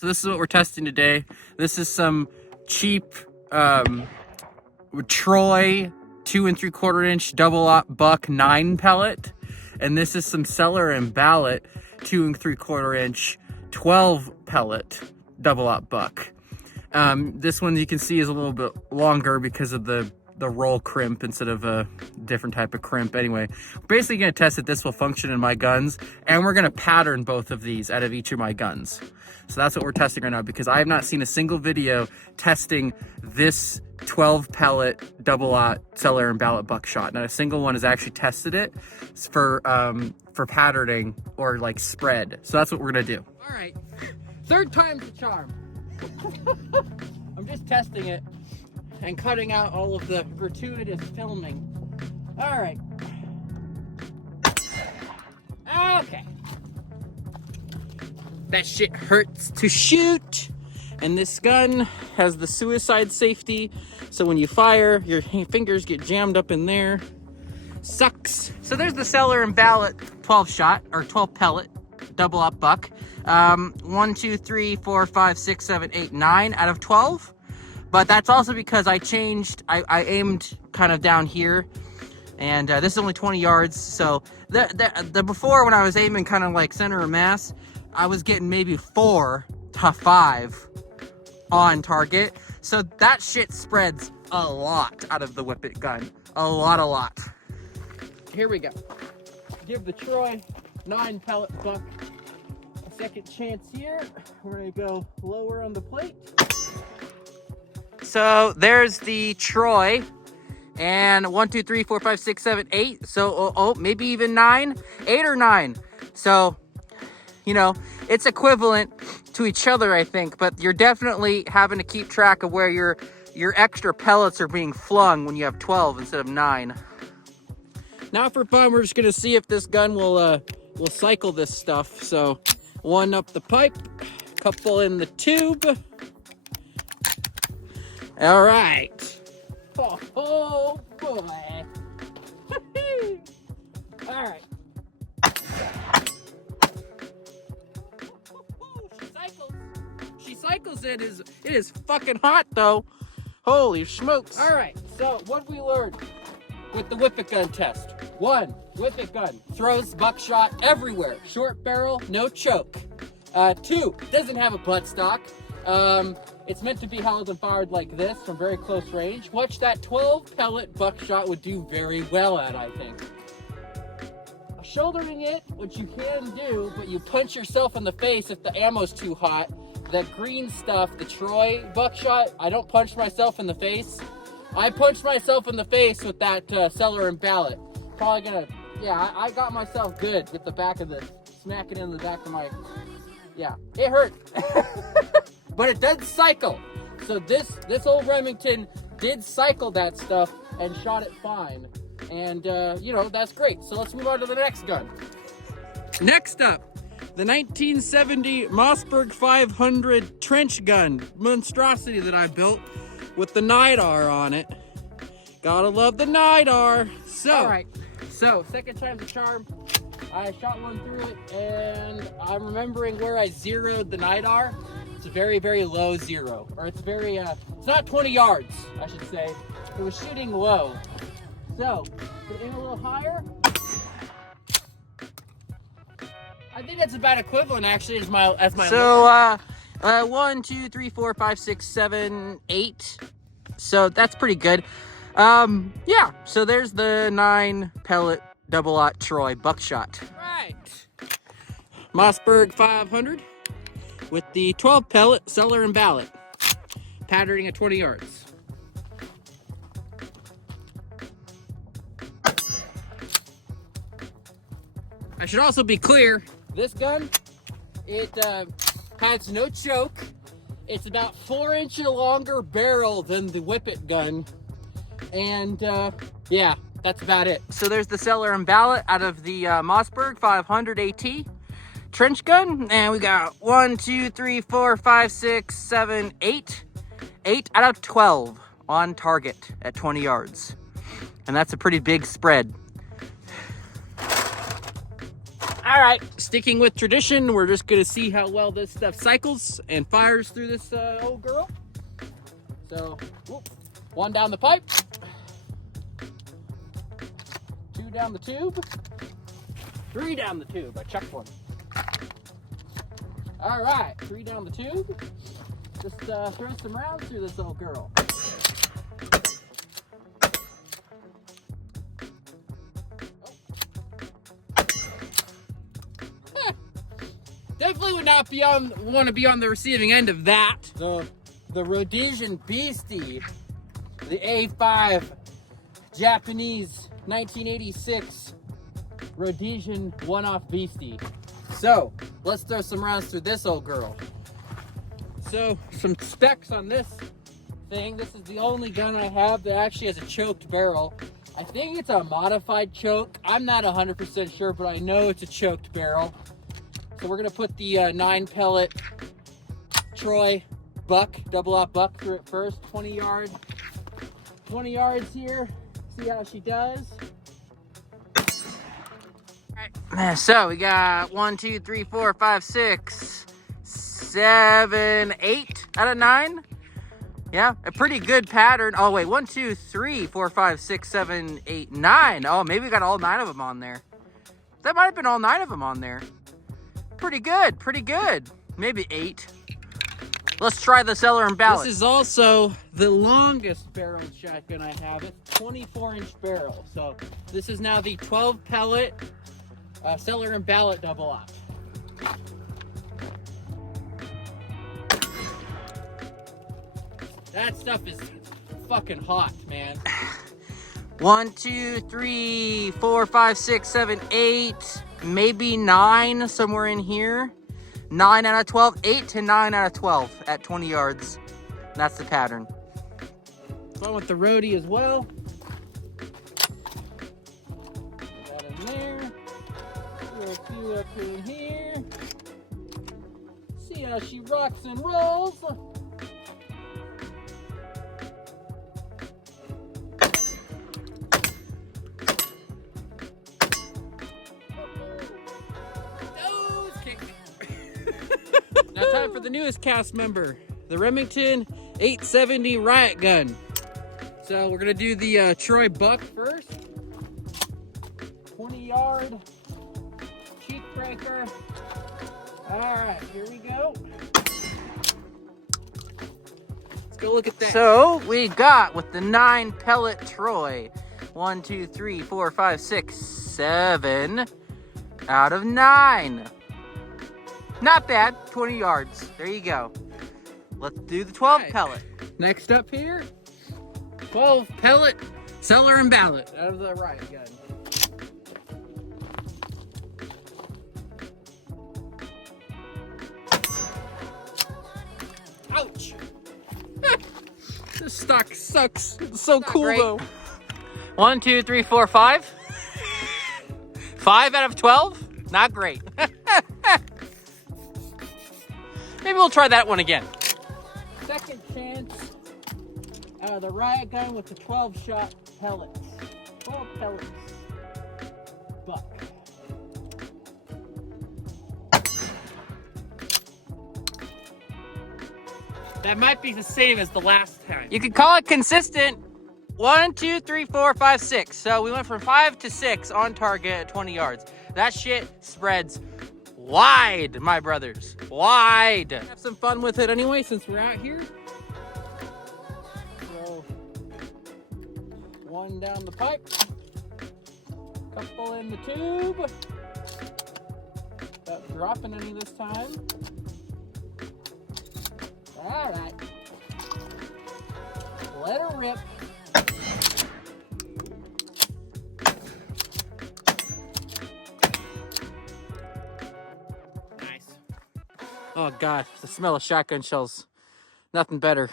So this is what we're testing today. This is some cheap Troy 2 3/4 inch double-aught buck 9 pellet, and this is some Sellier and Bellot 2 3/4 inch 12 pellet double-aught buck. This one you can see is a little bit longer because of the roll crimp instead of a different type of crimp. Anyway, we're basically going to test that this will function in my guns, and we're going to pattern both of these out of each of my guns. So that's what we're testing right now, because I have not seen a single video testing this 12 pellet double-aught Sellier and Bellot buckshot. Not a single one has actually tested it for patterning or like spread. So that's what we're gonna do. All right, third time's the charm. I'm just testing it and cutting out all of the gratuitous filming. All right. Okay. That shit hurts to shoot. And this gun has the suicide safety. So when you fire, your fingers get jammed up in there. Sucks. So there's the Sellier and Bellot 12 shot or 12 pellet double-aught buck. 1, 2, 3, 4, 5, 6, 7, 8, 9 out of 12. But that's also because I changed, I aimed kind of down here, and this is only 20 yards. So the before, when I was aiming kind of like center of mass, I was getting maybe 4 to 5 on target. So that shit spreads a lot out of the Whippet gun. A lot. Here we go. Give the Troy 9 pellet buck a second chance here. We're gonna go lower on the plate. So there's the Troy, and 1, 2, 3, 4, 5, 6, 7, 8. So maybe even 9, 8 or 9. So, you know, it's equivalent to each other, I think, but you're definitely having to keep track of where your extra pellets are being flung when you have 12 instead of 9. Now for fun, we're just gonna see if this gun will cycle this stuff. So 1 up the pipe, couple in the tube. All right. Oh boy. All right. She cycles it. It is fucking hot though. Holy smokes. All right. So what we learned with the Whippet gun test. 1, Whippet gun throws buckshot everywhere. Short barrel, no choke. 2, doesn't have a buttstock. It's meant to be held and fired like this from very close range, which that 12 pellet buckshot would do very well at, I think. Shouldering it, which you can do, but you punch yourself in the face if the ammo's too hot. That green stuff, the Troy buckshot, I don't punch myself in the face. I punched myself in the face with that Sellier and Bellot. Probably gonna, yeah, I got myself good with the back of this, smacking in the back of my, yeah, it hurt. But it does cycle. So this old Remington did cycle that stuff and shot it fine. And, you know, that's great. So let's move on to the next gun. Next up, the 1970 Mossberg 500 trench gun monstrosity that I built with the NIDAR on it. Gotta love the NIDAR. So, all right. So, second time's a charm. I shot one through it, and I'm remembering where I zeroed the NIDAR. It's a very, very low zero. Or it's very, it's not 20 yards, I should say. It was shooting low. So, put aim a little higher. I think that's about equivalent, actually, as my. So, 1, 2, 3, 4, 5, 6, 7, 8. So that's pretty good. Yeah. So there's the 9 pellet double-aught Troy buckshot. Right. Mossberg 500 with the 12 pellet Sellier and Bellot, patterning at 20 yards. I should also be clear, this gun, it has no choke. It's about 4 inches longer barrel than the Whippet gun. And yeah, that's about it. So there's the Sellier and Bellot out of the Mossberg 500 AT trench gun. And we got 1, 2, 3, 4, 5, 6, 7, 8. 8 out of 12 on target at 20 yards. And that's a pretty big spread. All right, sticking with tradition, we're just gonna see how well this stuff cycles and fires through this old girl. So, whoop, 1 down the pipe, 2 down the tube, 3 down the tube. I checked one. All right, 3 down the tube. Just throw some rounds through this old girl. Definitely would not want to be on the receiving end of that. The Rhodesian Beastie, the A5 Japanese 1986 Rhodesian one-off Beastie. So let's throw some rounds through this old girl. So some specs on this thing. This is the only gun I have that actually has a choked barrel. I think it's a modified choke. I'm not 100% sure, but I know it's a choked barrel. So we're gonna put the 9 pellet Troy buck, double-aught buck through it first. 20 yards here. See how she does. All right. So we got 1, 2, 3, 4, 5, 6, 7, 8 out of 9. Yeah, a pretty good pattern. Oh wait, 1, 2, 3, 4, 5, 6, 7, 8, 9. Oh, maybe we got all 9 of them on there. That might have been all 9 of them on there. Pretty good, pretty good. Maybe 8. Let's try the Sellier and Bellot. This is also the longest barreled shotgun I have. It's 24-inch barrel. So this is now the 12 pellet Sellier and Bellot double-aught. That stuff is fucking hot, man. 1, 2, 3, 4, 5, 6, 7, 8, maybe 9 somewhere in here. 9 out of 12, 8 to 9 out of 12 at 20 yards. That's the pattern. Fun with the roadie as well. Put that in there. Throw a few up in here. See how she rocks and rolls. Now time for the newest cast member, the Remington 870 riot gun. So we're gonna do the Troy buck first. 20-yard cheek breaker. All right, here we go. Let's go look at that. So we got with the 9 pellet Troy, 1, 2, 3, 4, 5, 6, 7 out of 9. Not bad, 20 yards. There you go. Let's do the 12 pellet. Next up here, 12 pellet Sellier and Bellot out of the riot gun. Ouch! This stock sucks. It's so cool great. Though. 1, 2, 3, 4, 5. 5 out of 12? Not great. Maybe we'll try that one again. Second chance out of the riot gun with the 12-shot pellets. 12 pellets. Buck. That might be the same as the last time. You could call it consistent. 1, 2, 3, 4, 5, 6. So we went from 5 to 6 on target at 20 yards. That shit spreads wide, my brothers. Wide. Have some fun with it anyway since we're out here. So, 1 down the pipe. Couple in the tube. Without dropping any this time. All right. Let her rip. Oh God, the smell of shotgun shells. Nothing better.